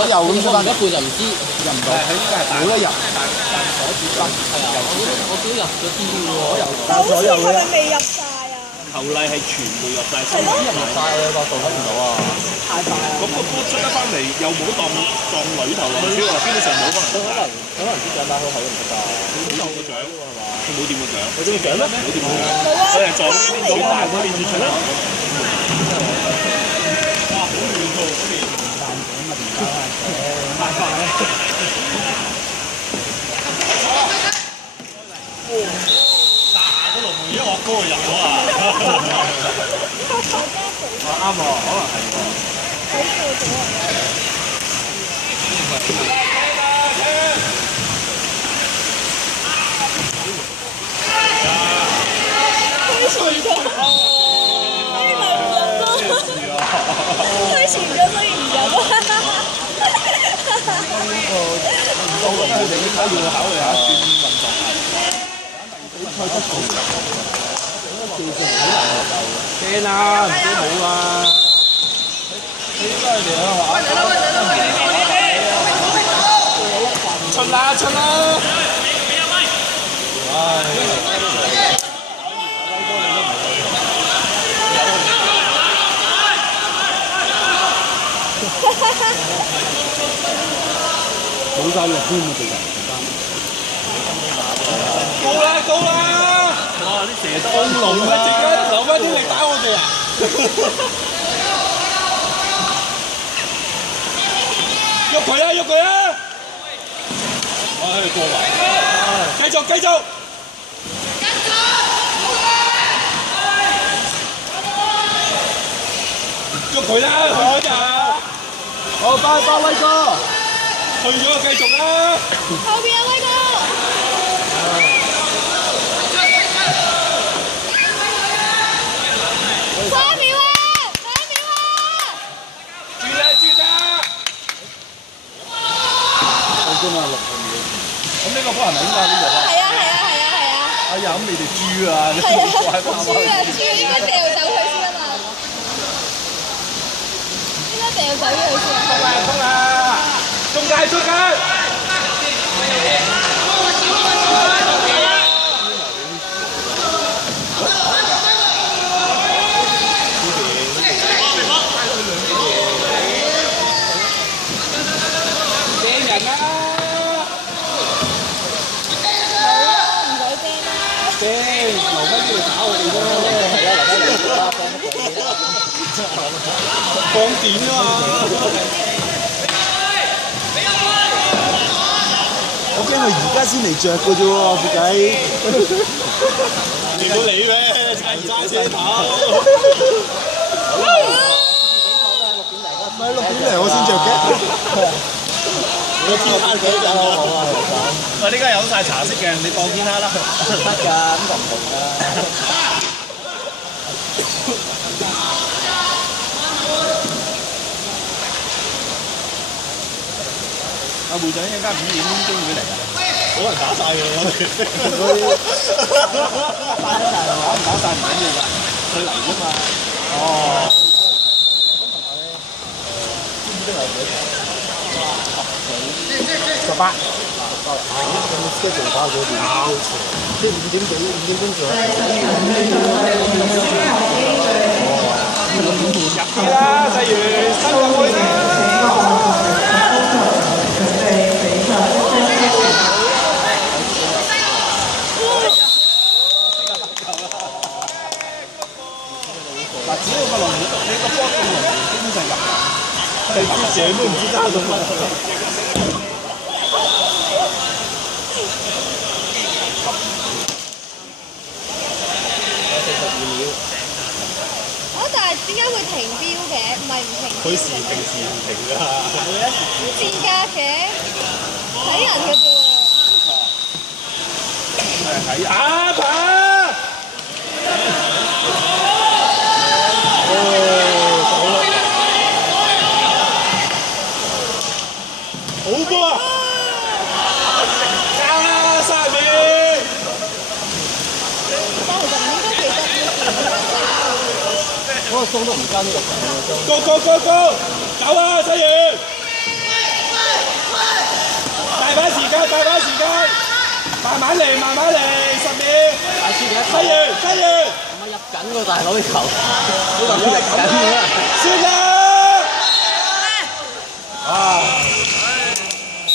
左右咁出翻，一半就唔知，入唔到，佢應該係冇得入，但鎖住翻，係啊，我見到入咗啲喎，但左右嘅。係咪未入晒啊？球例係全部入晒身，係咯入晒我個角度睇唔到啊！太快啦！咁個波出得翻嚟又冇當女頭浪超啊，基本上冇可能出界。可能啲獎牌好厚都唔得㗎。佢冇個獎係嘛？佢冇掂個獎。你中意獎咩？冇掂個獎。冇啊！佢係撞呢邊最大嗰邊先出嚟。哇！好亂喎嗰邊。太快啦！嗱，嗰龍門一惡高就入咗啊！啱喎，可能係喎。推前咗，所以咪唔入咯。推前咗，所以唔入。我覺得佢哋應該要考慮下轉運動啊。比賽質素技術好難學習嘅。驚啦，唔知冇啊！你應該係哋啊話。出啦出啦！唉。冇晒肉添啊！其實高啦高啦！哇！啲射得咁龍啊！點解留翻啲力打我哋啊？喐佢啊！喐佢啊！唉，過埋，繼續繼續。喐佢啦，佢就好，拜拜威哥。去咗繼續啦！後邊有威哥，3秒啊！2秒啊！轉啦轉啦！到啫嘛，6秒。咁呢個波係咪應該係呢個啊？係啊！哎呀，咁你哋豬啊！係啊！豬應該掉走佢先啊嘛！應該掉走佢先。衝啊衝啊！中界中界！驚人啊！唔使驚啦！驚，留翻啲嚟打我哋啫。係啊，留翻嚟啦，放電啊嘛！我驚佢而家先嚟着嘅啫喎，副計。見到你咩？揸車跑。唔係6點嚟我先着嘅。我天黑咗就好啊！喂，呢家有晒茶色嘅，你當天黑啦。得㗎，咁就唔同㗎。阿會長一陣間5點鐘會嚟啊！可能打晒㗎我哋。打唔打晒唔緊要㗎，佢嚟啫嘛。哦。18。咁 schedule 搞咗點？即係5點幾5點鐘做。入啲啦，細圓，伸入去啦。嗱，只要個龍門，你個波中龍門，基本上入。係啲射都唔知揸到乜。但係點解會停標嘅？唔係唔停。佢平時唔停㗎。賤格嘅，睇人嘅啫喎。係打靶。好波啊！加三秒。但其實唔應該記得嗰個鐘都唔跟嘅，go！走啊，西元！慢慢嚟，慢慢嚟，10秒，大師你一加油，加油！唔係入緊個大佬啲球，呢個入緊㗎。算啦。